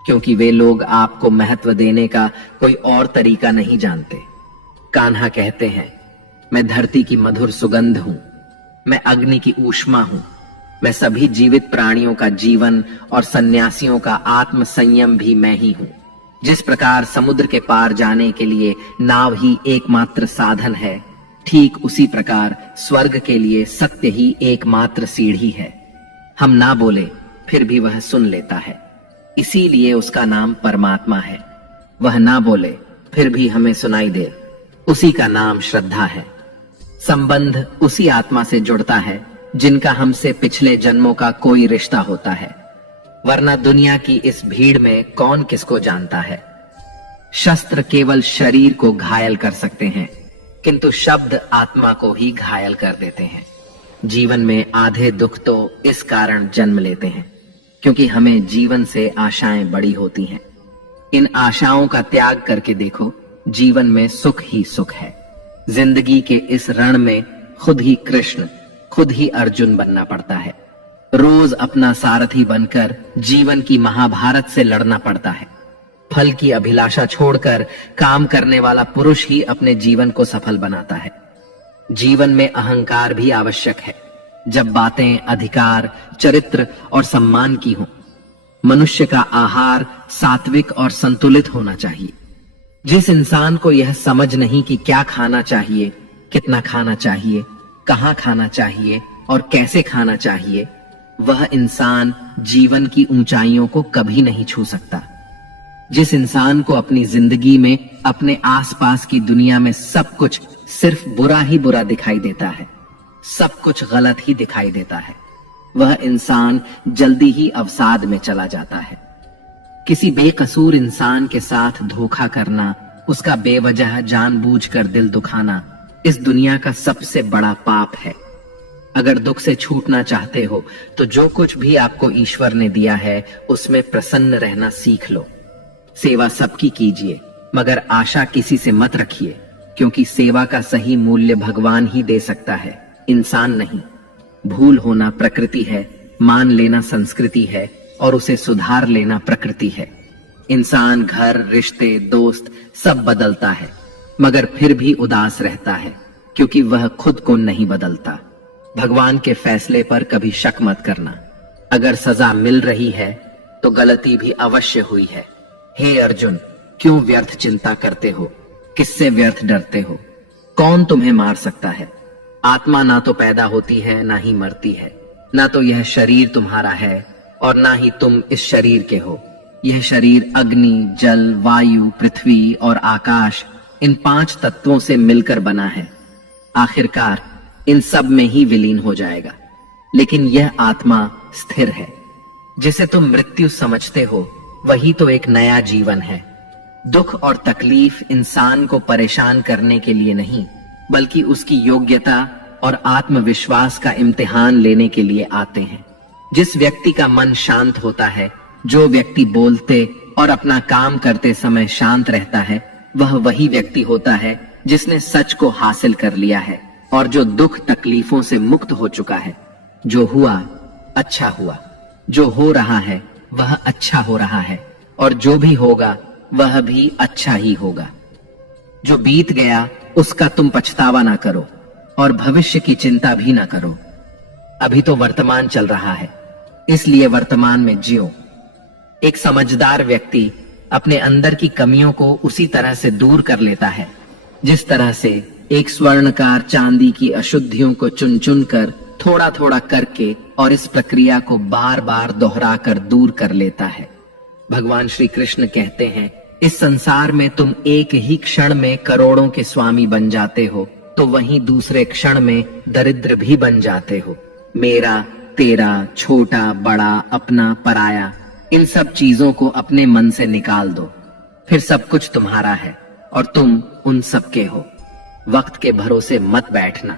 क्योंकि वे लोग आपको महत्व देने का कोई और तरीका नहीं जानते। कान्हा कहते हैं, मैं धरती की मधुर सुगंध हूं, मैं अग्नि की ऊष्मा हूं, मैं सभी जीवित प्राणियों का जीवन और सन्यासियों का आत्म संयम भी मैं ही हूं। जिस प्रकार समुद्र के पार जाने के लिए नाव ही एकमात्र साधन है, ठीक उसी प्रकार स्वर्ग के लिए सत्य ही एकमात्र सीढ़ी है। हम ना बोले फिर भी वह सुन लेता है, इसीलिए उसका नाम परमात्मा है। वह ना बोले फिर भी हमें सुनाई दे, उसी का नाम श्रद्धा है। संबंध उसी आत्मा से जुड़ता है जिनका हमसे पिछले जन्मों का कोई रिश्ता होता है, वरना दुनिया की इस भीड़ में कौन किसको जानता है। शस्त्र केवल शरीर को घायल कर सकते हैं, किंतु शब्द आत्मा को ही घायल कर देते हैं। जीवन में आधे दुख तो इस कारण जन्म लेते हैं क्योंकि हमें जीवन से आशाएं बड़ी होती हैं। इन आशाओं का त्याग करके देखो, जीवन में सुख ही सुख है। जिंदगी के इस रण में खुद ही कृष्ण, खुद ही अर्जुन बनना पड़ता है। रोज अपना सारथी बनकर जीवन की महाभारत से लड़ना पड़ता है। फल की अभिलाषा छोड़कर काम करने वाला पुरुष ही अपने जीवन को सफल बनाता है। जीवन में अहंकार भी आवश्यक है, जब बातें अधिकार, चरित्र और सम्मान की हों। मनुष्य का आहार सात्विक और संतुलित होना चाहिए। जिस इंसान को यह समझ नहीं कि क्या खाना चाहिए, कितना खाना चाहिए, कहां खाना चाहिए और कैसे खाना चाहिए, वह इंसान जीवन की ऊंचाइयों को कभी नहीं छू सकता। जिस इंसान को अपनी जिंदगी में, अपने आसपास की दुनिया में सब कुछ सिर्फ बुरा ही बुरा दिखाई देता है, सब कुछ गलत ही दिखाई देता है, वह इंसान जल्दी ही अवसाद में चला जाता है। किसी बेकसूर इंसान के साथ धोखा करना, उसका बेवजह जानबूझकर दिल दुखाना इस दुनिया का सबसे बड़ा पाप है। अगर दुख से छूटना चाहते हो तो जो कुछ भी आपको ईश्वर ने दिया है उसमें प्रसन्न रहना सीख लो। सेवा सबकी कीजिए, मगर आशा किसी से मत रखिए, क्योंकि सेवा का सही मूल्य भगवान ही दे सकता है, इंसान नहीं। भूल होना प्रकृति है, मान लेना संस्कृति है और उसे सुधार लेना प्रकृति है। इंसान घर, रिश्ते, दोस्त सब बदलता है, मगर फिर भी उदास रहता है क्योंकि वह खुद को नहीं बदलता। भगवान के फैसले पर कभी शक मत करना। अगर सजा मिल रही है तो गलती भी अवश्य हुई है। हे अर्जुन, क्यों व्यर्थ चिंता करते हो? किससे व्यर्थ डरते हो? कौन तुम्हें मार सकता है? आत्मा ना तो पैदा होती है, ना ही मरती है। ना तो यह शरीर तुम्हारा है और ना ही तुम इस शरीर के हो। यह शरीर अग्नि, जल, वायु, पृथ्वी और आकाश, इन 5 तत्वों से मिलकर बना है। आखिरकार इन सब में ही विलीन हो जाएगा। लेकिन यह आत्मा स्थिर है। जिसे तुम मृत्यु समझते हो वही तो एक नया जीवन है। दुख और तकलीफ इंसान को परेशान करने के लिए नहीं, बल्कि उसकी योग्यता और आत्मविश्वास का इम्तिहान लेने के लिए आते हैं। जिस व्यक्ति का मन शांत होता है, जो व्यक्ति बोलते और अपना काम करते समय शांत रहता है, वह वही व्यक्ति होता है जिसने सच को हासिल कर लिया है और जो दुख तकलीफों से मुक्त हो चुका है। जो हुआ अच्छा हुआ, जो हो रहा है वह अच्छा हो रहा है और जो भी होगा वह भी अच्छा ही होगा। जो बीत गया उसका तुम पछतावा ना करो और भविष्य की चिंता भी ना करो। अभी तो वर्तमान चल रहा है, इसलिए वर्तमान में जियो। एक समझदार व्यक्ति अपने अंदर की कमियों को उसी तरह से दूर कर लेता है जिस तरह से एक स्वर्णकार चांदी की अशुद्धियों को चुन चुन कर, थोड़ा थोड़ा करके और इस प्रक्रिया को बार बार दोहरा कर दूर कर लेता है। भगवान श्री कृष्ण कहते हैं, इस संसार में तुम एक ही क्षण में करोड़ों के स्वामी बन जाते हो तो वहीं दूसरे क्षण में दरिद्र भी बन जाते हो। मेरा, तेरा, छोटा, बड़ा, अपना, पराया, इन सब चीजों को अपने मन से निकाल दो, फिर सब कुछ तुम्हारा है और तुम उन सब के हो। वक्त के भरोसे मत बैठना,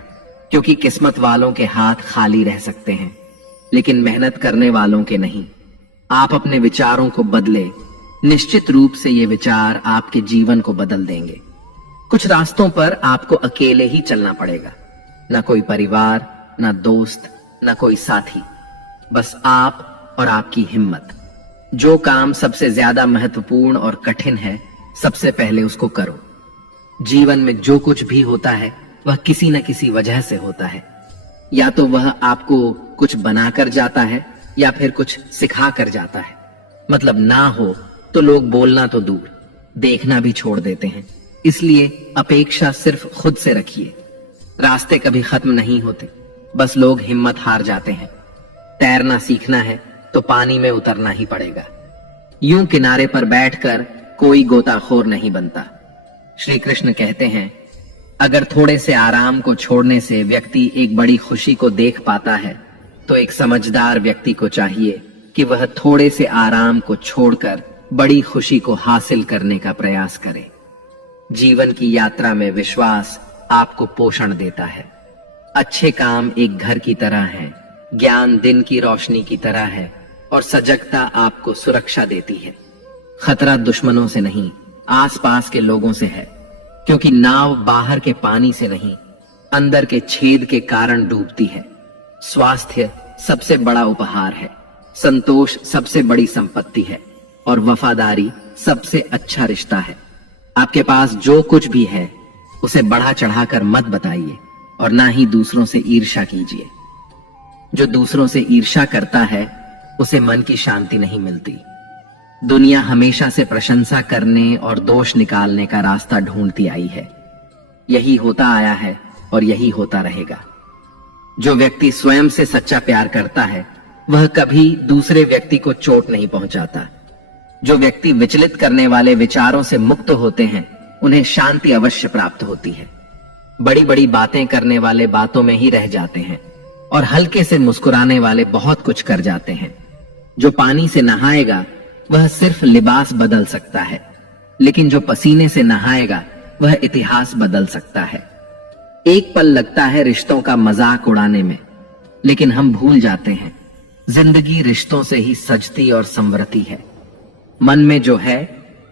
क्योंकि किस्मत वालों के हाथ खाली रह सकते हैं, लेकिन मेहनत करने वालों के नहीं। आप अपने विचारों को बदले, निश्चित रूप से ये विचार आपके जीवन को बदल देंगे। कुछ रास्तों पर आपको अकेले ही चलना पड़ेगा, ना कोई परिवार, ना दोस्त, ना कोई साथी, बस आप और आपकी हिम्मत। जो काम सबसे ज्यादा महत्वपूर्ण और कठिन है, सबसे पहले उसको करो। जीवन में जो कुछ भी होता है वह किसी न किसी वजह से होता है। या तो वह आपको कुछ बनाकर जाता है या फिर कुछ सिखा कर जाता है। मतलब ना हो तो लोग बोलना तो दूर, देखना भी छोड़ देते हैं। इसलिए अपेक्षा सिर्फ खुद से रखिए। रास्ते कभी खत्म नहीं होते, बस लोग हिम्मत हार जाते हैं। तैरना सीखना है तो पानी में उतरना ही पड़ेगा। यूं किनारे पर बैठकर कोई गोताखोर नहीं बनता। श्री कृष्ण कहते हैं, अगर थोड़े से आराम को छोड़ने से व्यक्ति एक बड़ी खुशी को देख पाता है, तो एक समझदार व्यक्ति को चाहिए कि वह थोड़े से आराम को छोड़कर बड़ी खुशी को हासिल करने का प्रयास करे। जीवन की यात्रा में विश्वास आपको पोषण देता है। अच्छे काम एक घर की तरह हैं, ज्ञान दिन की रोशनी की तरह है और सजगता आपको सुरक्षा देती है। खतरा दुश्मनों से नहीं, आसपास के लोगों से है, क्योंकि नाव बाहर के पानी से नहीं, अंदर के छेद के कारण डूबती है। स्वास्थ्य सबसे बड़ा उपहार है, संतोष सबसे बड़ी संपत्ति है और वफादारी सबसे अच्छा रिश्ता है। आपके पास जो कुछ भी है उसे बढ़ा चढ़ाकर मत बताइए और ना ही दूसरों से ईर्ष्या कीजिए। जो दूसरों से ईर्ष्या करता है उसे मन की शांति नहीं मिलती। दुनिया हमेशा से प्रशंसा करने और दोष निकालने का रास्ता ढूंढती आई है। यही होता आया है और यही होता रहेगा। जो व्यक्ति स्वयं से सच्चा प्यार करता है वह कभी दूसरे व्यक्ति को चोट नहीं पहुंचाता। जो व्यक्ति विचलित करने वाले विचारों से मुक्त होते हैं उन्हें शांति अवश्य प्राप्त होती है। बड़ी बड़ी बातें करने वाले बातों में ही रह जाते हैं और हल्के से मुस्कुराने वाले बहुत कुछ कर जाते हैं। जो पानी से नहाएगा वह सिर्फ लिबास बदल सकता है, लेकिन जो पसीने से नहाएगा वह इतिहास बदल सकता है। एक पल लगता है रिश्तों का मजाक उड़ाने में, लेकिन हम भूल जाते हैं जिंदगी रिश्तों से ही सजती और संवरती है। मन में जो है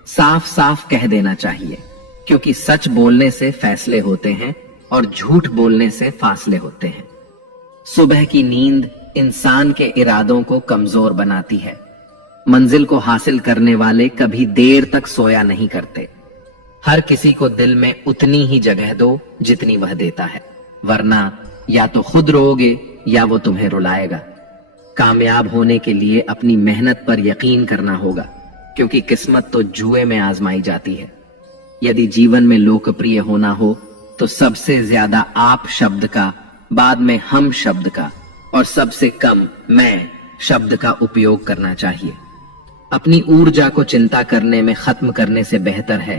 साफ साफ कह देना चाहिए, क्योंकि सच बोलने से फैसले होते हैं और झूठ बोलने से फासले होते हैं। सुबह की नींद इंसान के इरादों को कमजोर बनाती है। मंजिल को हासिल करने वाले कभी देर तक सोया नहीं करते। हर किसी को दिल में उतनी ही जगह दो जितनी वह देता है, वरना या तो खुद रोओगे या वो तुम्हें रुलाएगा। कामयाब होने के लिए अपनी मेहनत पर यकीन करना होगा, क्योंकि किस्मत तो जुए में आजमाई जाती है। यदि जीवन में लोकप्रिय होना हो तो सबसे ज्यादा आप शब्द का, बाद में हम शब्द का और सबसे कम मैं शब्द का उपयोग करना चाहिए। अपनी ऊर्जा को चिंता करने में खत्म करने से बेहतर है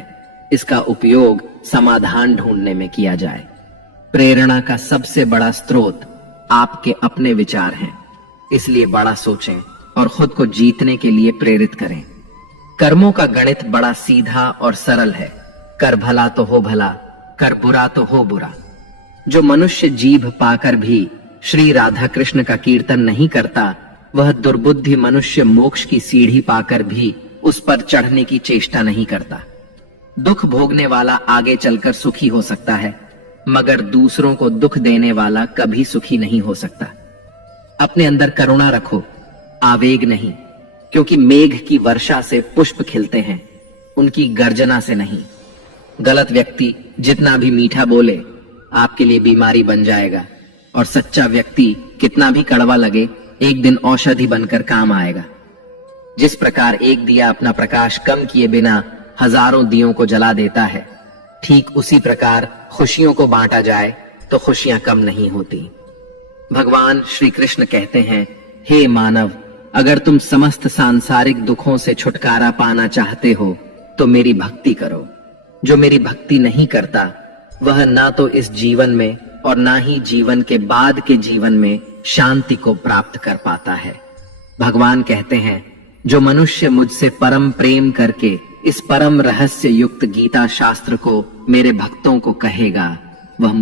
इसका उपयोग समाधान ढूंढने में किया जाए। प्रेरणा का सबसे बड़ा स्रोत आपके अपने विचार हैं, इसलिए बड़ा सोचें और खुद को जीतने के लिए प्रेरित करें। कर्मों का गणित बड़ा सीधा और सरल है। कर भला तो हो भला, कर बुरा तो हो बुरा। जो मनुष्य जीभ पाकर भी श्री राधा कृष्ण का कीर्तन नहीं करता, वह दुर्बुद्धि मनुष्य मोक्ष की सीढ़ी पाकर भी उस पर चढ़ने की चेष्टा नहीं करता। दुख भोगने वाला आगे चलकर सुखी हो सकता है, मगर दूसरों को दुख देने वाला कभी सुखी नहीं हो सकता। अपने अंदर करुणा रखो, आवेग नहीं, क्योंकि मेघ की वर्षा से पुष्प खिलते हैं, उनकी गर्जना से नहीं। गलत व्यक्ति जितना भी मीठा बोले आपके लिए बीमारी बन जाएगा, और सच्चा व्यक्ति कितना भी कड़वा लगे एक दिन औषधि बनकर काम आएगा। जिस प्रकार एक दिया अपना प्रकाश कम किए बिना हजारों दियों को जला देता है, ठीक उसी प्रकार खुशियों को बांटा जाए तो खुशियां कम नहीं होती। भगवान श्री कृष्ण कहते हैं, हे मानव, अगर तुम समस्त सांसारिक दुखों से छुटकारा पाना चाहते हो तो मेरी भक्ति करो। जो मेरी भक्ति नहीं करता वह ना तो इस जीवन में और ना ही जीवन के बाद के जीवन में शांति को प्राप्त कर पाता है। भगवान कहते हैं, जो मनुष्य मुझसे परम प्रेम करके इस परम रहस्य युक्त गीता शास्त्र को मेरे भक्तों को कहेगा, वह मुझे